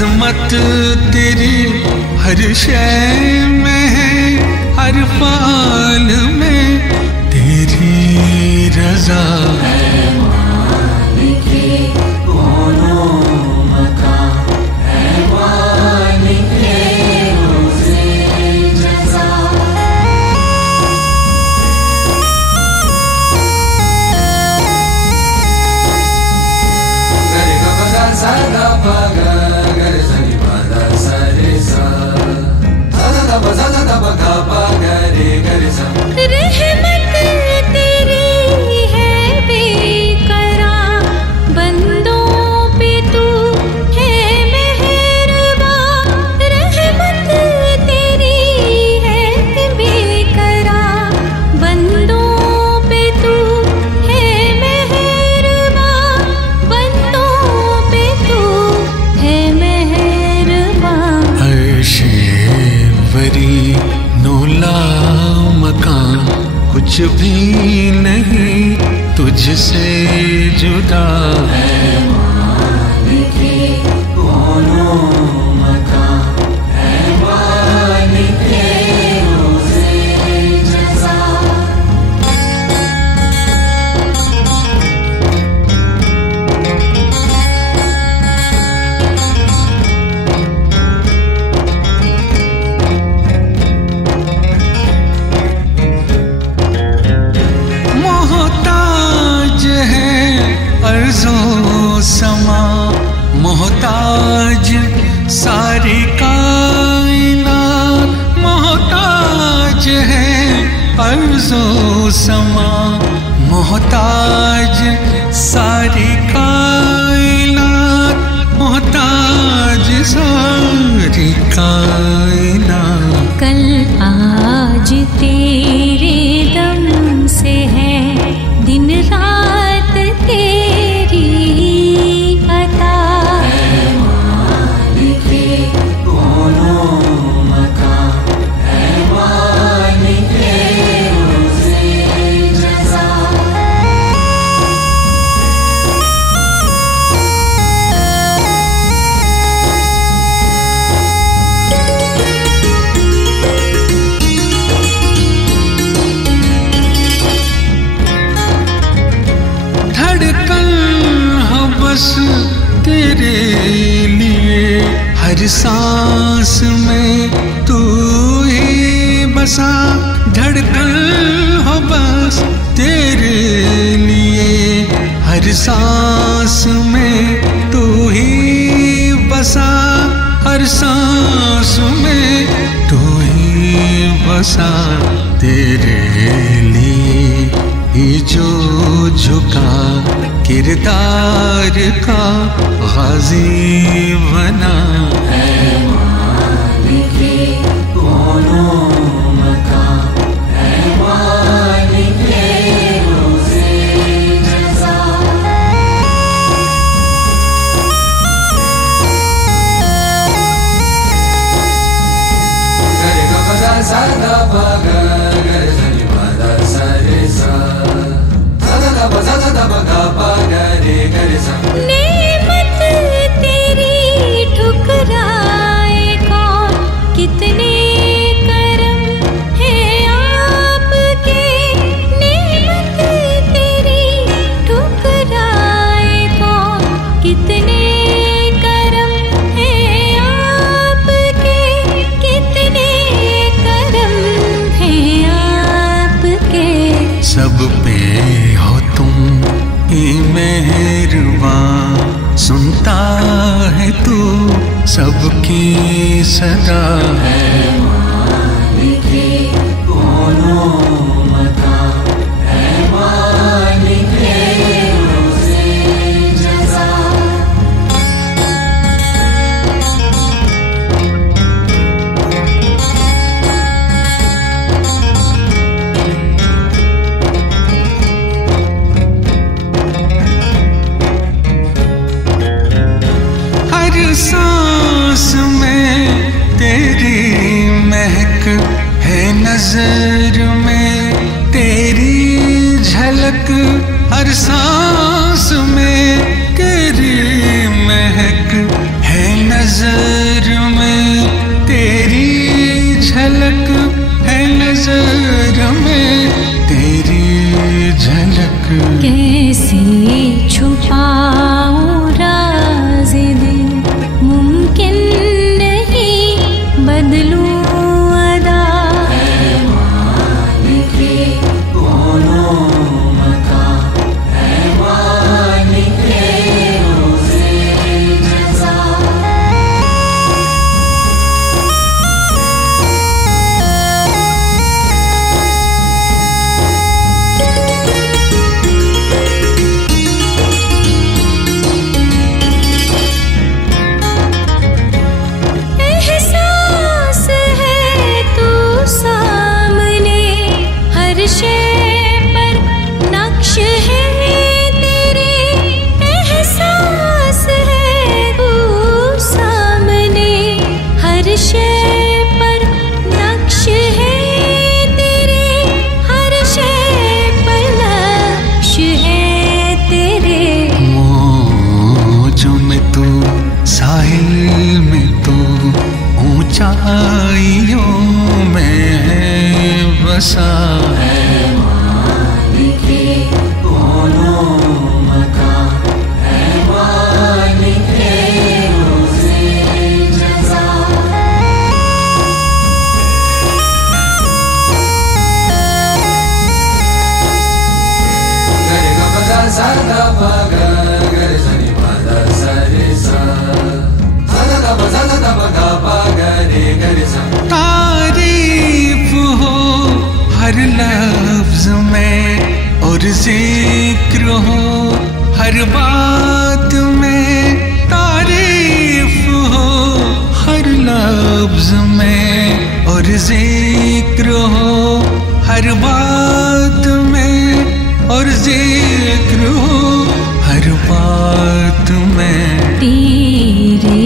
अजमत तेरी हर शय में है, हर फाल में तेरी रजा है। मालिके कोनो मकान है, मालिके रोज़े जज़ा। गरे ग पदा सा दा पा गा, गरे सा नि पा दा सा रे सा, सा दा पा सा दा पा गा पा गरे गरे सा। रहमत तेरी है बेकरार, बंदों पे तू है मेहरबान। रहमत तेरी है बेकरार, बंदों पे तू है मेहरबान, बंदों पे तू है मेहरबान। अर्श-ए-वरी नूला मकान कुछ भी नहीं तुझसे जुदा है। मालिके कोनो मकान है, मालिके रोज़े जज़ा। मोहताज है अर्ज़ो समा, मोहताज सारी कायनात। मोहताज है अर्ज़ो समा, मोहताज सारी कायनात, मोहताज सारी कायनात। कल आज तेरे दम से है, दिन रात तेरी अता है। मालिके कोनो मकान है, मालिके रोज़े जज़ा। धड़कन हो बस तेरे लिए, हर सांस में तू ही बसा। धड़कन हो बस तेरे लिए, हर सांस में तू ही बसा, हर सांस में तू ही बसा। तेरे लिए ही जो झुका किरदार का गाजी बना है। मालिके कोनो मकान है, मालिके रोज़े जज़ा। गरे ग पदा सा दा पा गा, गरे सा नि पा दा सा रे सा, सा दा पा गा पा गरे गरे सा। नेमत तेरी ठुकराए कौन, कितने करम है आपके। नेमत तेरी ठुकराए कौन, कितने करम है आपके, कितने करम है आपके। सब पे हो तुम ही मेहरबान, सुनता है तू सबकी सदा है। मालिके कोनो मकान है, मालिके रोज़े जज़ा। हर सांस में तेरी मौजों में तू, साहिल में तू, ऊंचाइयों में है बसा। है मालिके दोनों मकान, है मालिके रोज़े जज़ा। गरे ग प ध सा ध प ग गरे स नि प ध स रे सा। सा ध ध प सा ध ध प ग प गरे गरे सा। तारीफ हो हर लफ्ज में और जिक्र हो हर बात में। तारीफ हो हर लफ्ज में और जिक्र हो हर बात में। और जिक्र हो हर बात में। तेरे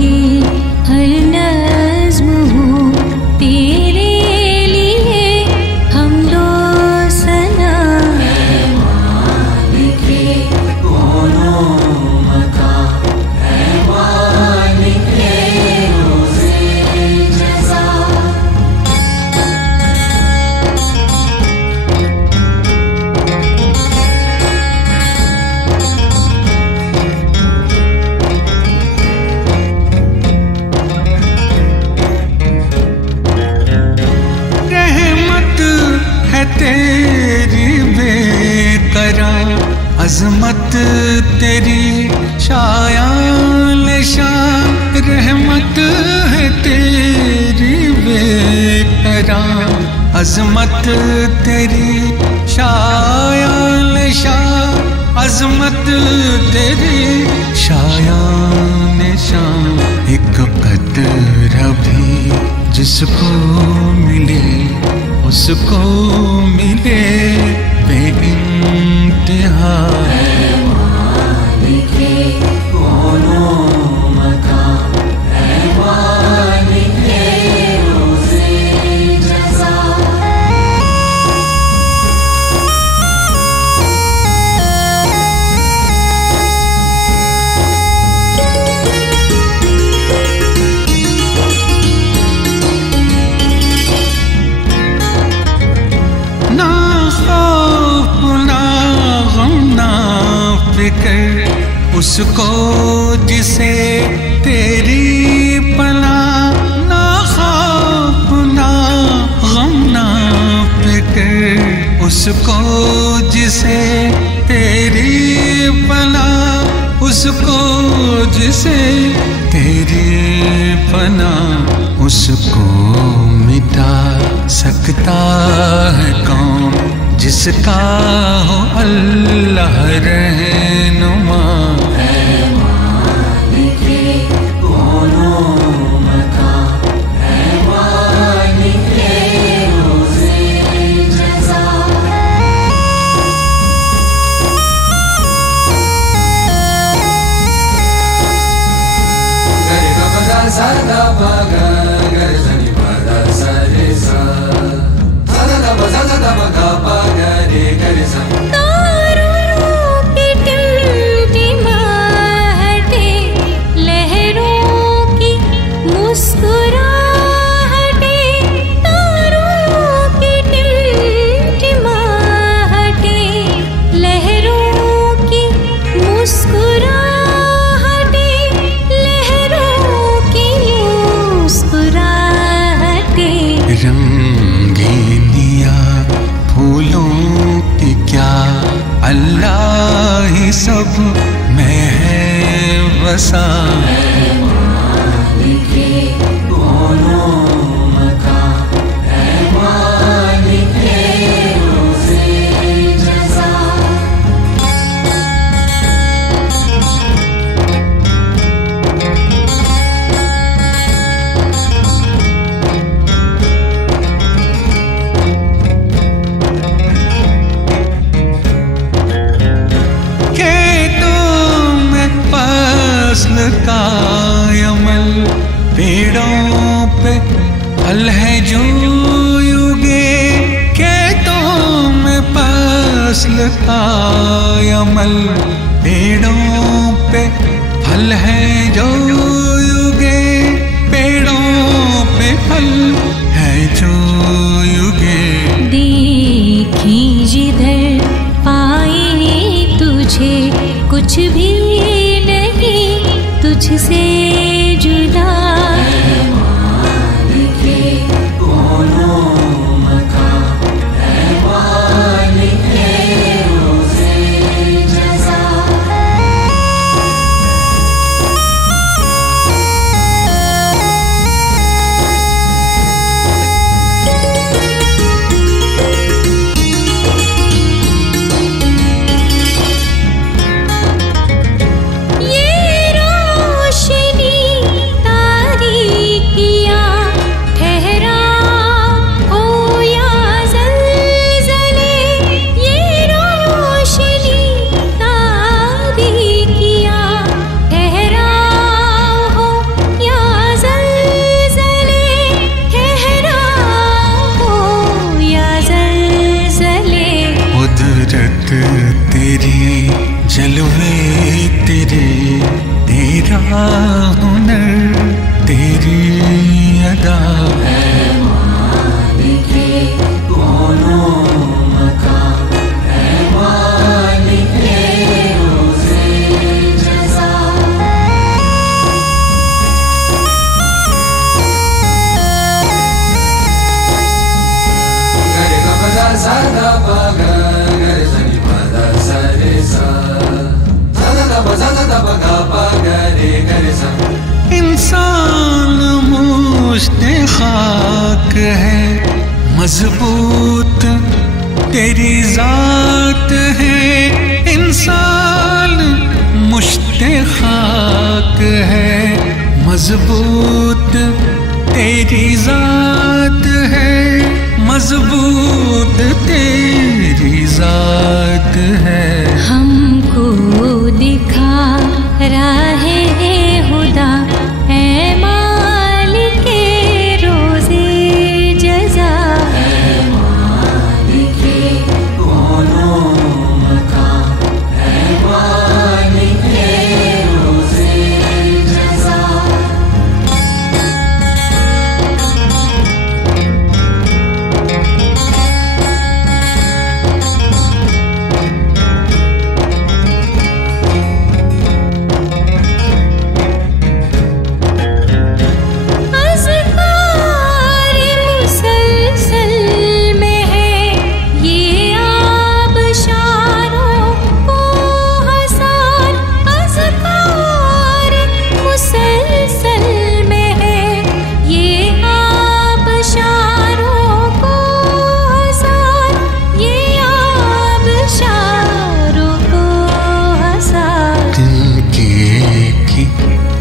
लिए हर नज़्म हो, तेरे लिए हम दो सना। है मालिके दोनों मकान, है मालिके रोज़े जज़ा। तेरी बेकरार अज़मत तेरी शायान शान। रहमत है तेरी बेकरार अज़मत तेरी शायान शान। अज़मत तेरी शायान शान। एक कदर भी जिसको मिले उसको मिले बेइंतहा। है मालिके दोनों मकान, है मालिके रोज़े जज़ा। उसको जिसे तेरी पना। ना खौफ ना गम ना फिक्र उसको जिसे तेरी पना। उसको जिसे तेरी पना। उसको मिटा सकता है कौन जिसका हो अल्लाह रहनुमा। है मालिके दोनों मकान, है मालिके रोज़े जज़ा। गरे ग प ध सा ध प ग गरे स नि प ध स रे सा। सा ध ध प सा ध ध प ग प गरे गरे सा। तारों की टिमटिमाहटे, लहरों की मुस्कुराहटे। तारों की टिमटिमाहटे, लहरों की मुस्कुराहटे। लहरों की मुस्कुराहटे। रंगीनिया फूलों की क्या अल्लाह ही सब में है बसा। है मालिके दोनों मकान, है मालिके रोज़े जज़ा। फसल का अमल पेड़ों पे फल है जो युगे। खेतों में फसल का अमल पेड़ों पे फल है जो युगे, पेड़ों पे फल है जो युगे। देखी जिधर पाई तुझे, कुछ भी नहीं तुझसे जुदा। तेरे जलवे तेरे, तेरा हुनर तेरी अदा। है मालिके कौनो मकान, है मालिके रोज़े जज़ा। गरे गा पदा सा दा पा गा, गरे सनी पदा सा रे सा, सा दा पा गा पा गरे गरे सा। इंसान मुश्ते खाक है, मजबूत तेरी जात है। इंसान मुश्ते खाक है, मजबूत तेरी जात है। मजबूत तेरी जात है। हमको दिखा राहे हुदा, है मालिके रोज़े जज़ा। है मालिके कौनो मकान, है मालिके रोज़े जज़ा।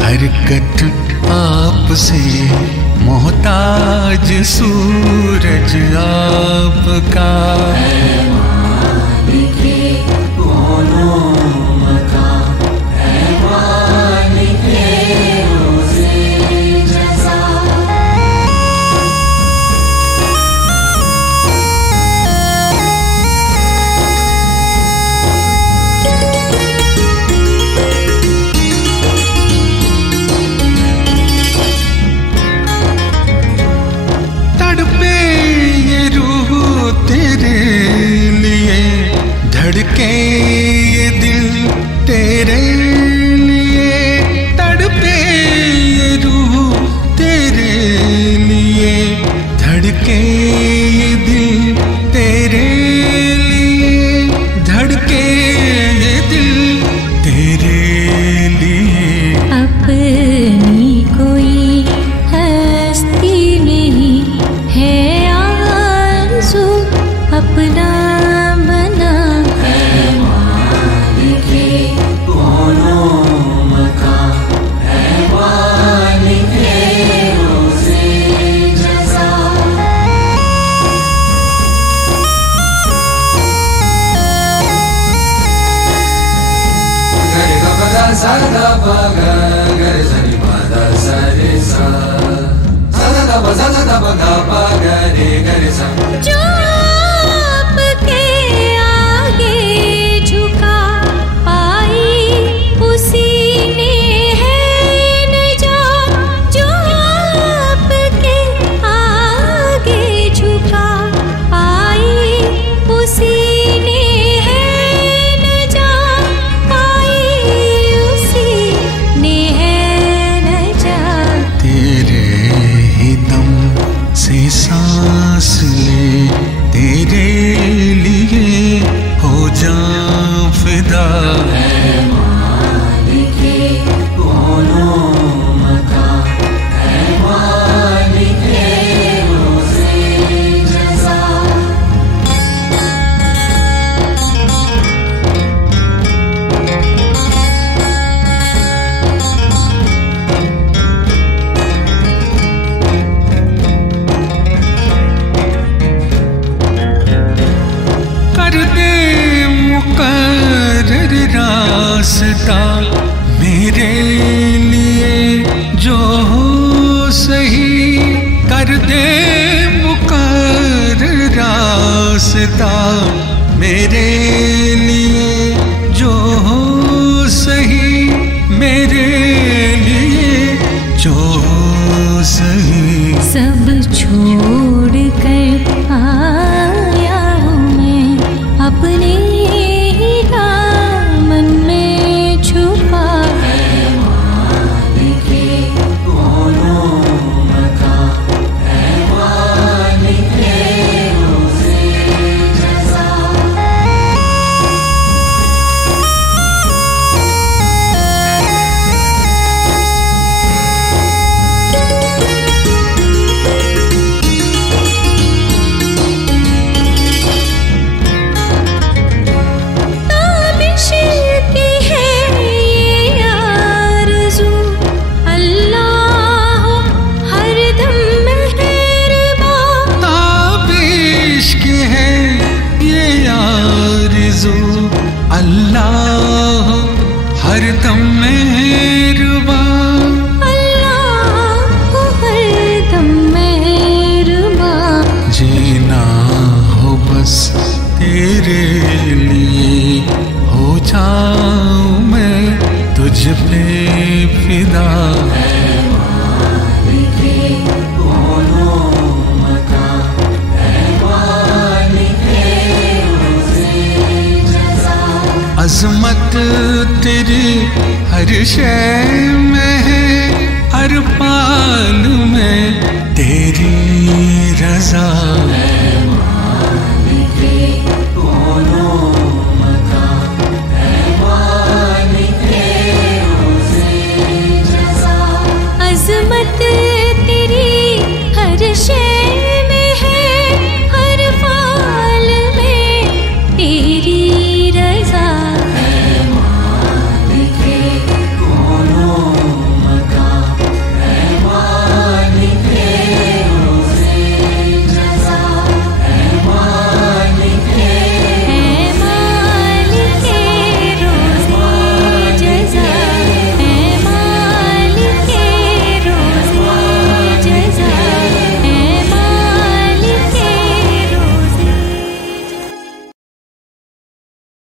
हरकत आपसे मोहताज सूरज आपका। है मालिके कौनो मकान, है मालिके रोज़े जज़ा। धड़के ये दिल तेरे लिए, तड़पे ये रूह तेरे लिए। धड़के ये दिल तेरे लिए, धड़के ये दिल तेरे लिए। अपनी कोई हस्ती नहीं है, आरज़ू अपना बना। है मालिके कौनो मकान, है मालिके रोज़े जज़ा। गरे गा पदा सा दा पा गा, गरे सनी पदा सा रे सा, सा दा पा गा पा गरे गरे सा। जो आपके आगे झुका पाई, उसी ने मेरे लिए जो सही। सब छोड़ कर आया हूँ मैं अपने ही दामन में छुपा। अल्लाह हरदम मेहरबान, अल्लाह हरदम मेहरबान। जीना हो बस तेरे लिए, हो जाऊं मैं तुझ पे फिदा। अज़मत तेरी हर शय में है, हर पाल में तेरी रज़ा।